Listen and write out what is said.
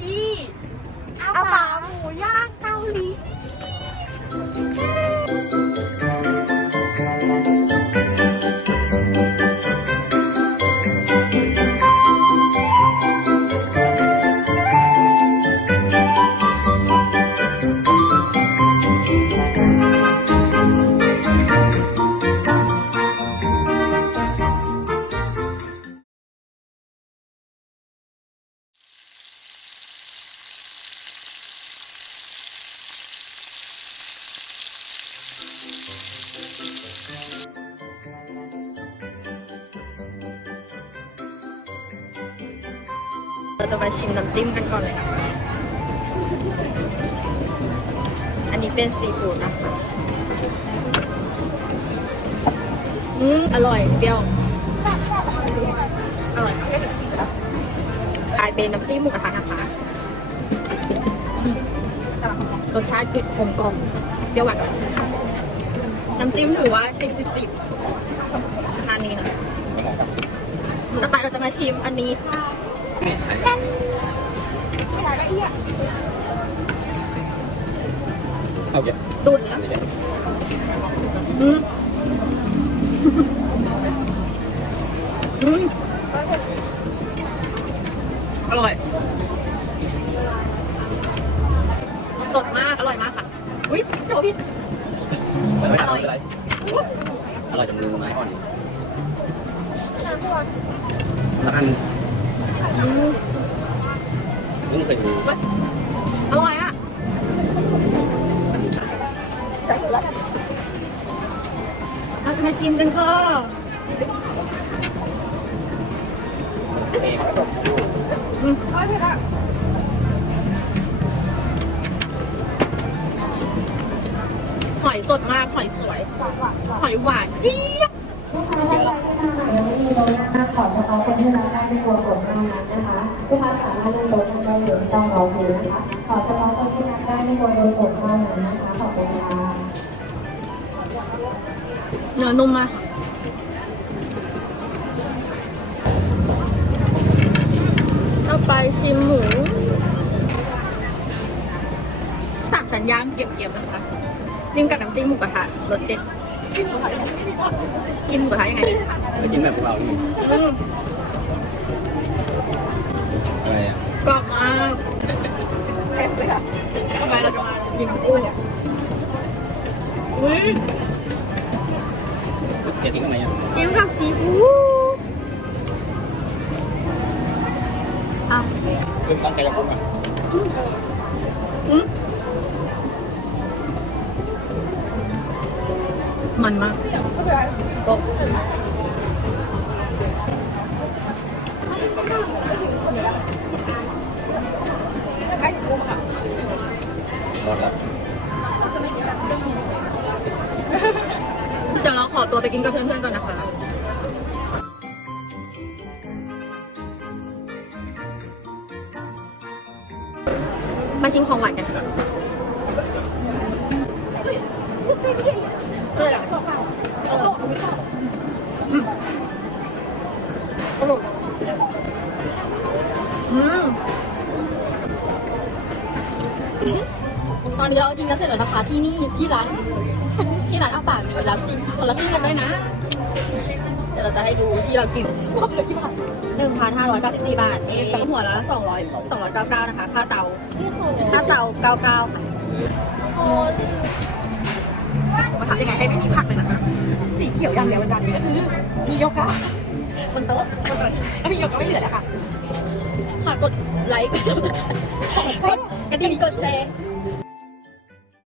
ที่อาปาหมูย่างเกาหลี จะมาชิมน้ำจิ้มกันก่อนเลยนะคะ อันนี้เป็นซีฟู้ดนะคะ อืมอร่อยเปรี้ยว อร่อยกลายเป็นน้ำจิ้มหมูกระทะนะคะรสชาติเผ็ดกลมกล่อมเปรี้ยวหวานกับน้ำจิ้มถือว่าสิบสิบสิบอันนี้นะต่อไปเราจะมาชิมอันนี้ค่ะ ตุนแล้วอืมอืมอร่อย สดมาก อร่อยมากค่ะ อุ้ยโจพี่ อร่อย อร่อยจนมือไม้อ่อนแล้วอันอืม เพิ่งเคยดูอร่อยอะเราจะมาชิมกันค่ะอืมอร่อยเผ็ดอะหอยสดมาก หอยสวย หอยหวานเจี๊ยบ ยังไม่มีโต๊ะขอเฉพาะคนที่รับได้ในตัวกดเท่านั้นนะคะลูกค้าสามารถนั่งโต๊ะทางได้หรือไม่ต้องรอคิวนะคะ ขอเฉพาะคนที่รับได้ในตัวกดเท่านั้นนะคะขอบคุณค่ะเนื้อนุ่มมากเอาไปชิมหมูตักสัญญาณเก็บๆนะคะจิ้มกับน้ำจิ้มหมูกระทะรสเด็ดกินหมูกระทะยังไง ไปกินแบบพวกเรานี่อืมอะไรอะกรอบมากทำไมเราจะมากินกุ้งอุ้ยเกทิ้งทำไมอะจิ้มกับซีฟู้ดอะคือตั้งใจจะพุ่งอะอืมมันมากโอ้ หมดแล้วเดี๋ยวเราขอตัวไปกินกับเพื่อนๆก่อนนะคะมาชิมของหวานกันค่ะเออเอออืม ตอนนี้เรากินกันเสร็จแล้วนะคะที่นี่ที่ร้านที่ร้านอาป่ามีรับซิมคนละครึ่งกันด้วยนะ เดี๋ยวเราจะให้ดูที่เรากินหนึ่งพันห้าร้อยเก้าสิบสี่บาทเองกับหัวละสองร้อยสองร้อยเก้าเก้านะคะ ค่าเตา ค่าเตาเก้าเก้าค่ะมาทำยังไงให้ไม่มีผักเลยนะคะสีเขียวอย่างเดียวอาจารย์ก็คือมีโยคะบนโต๊ะถ้ามีโยคะไม่เหลือแล้วค่ะ ค่ะกดไลค์กด กดดิ่งกดแชร์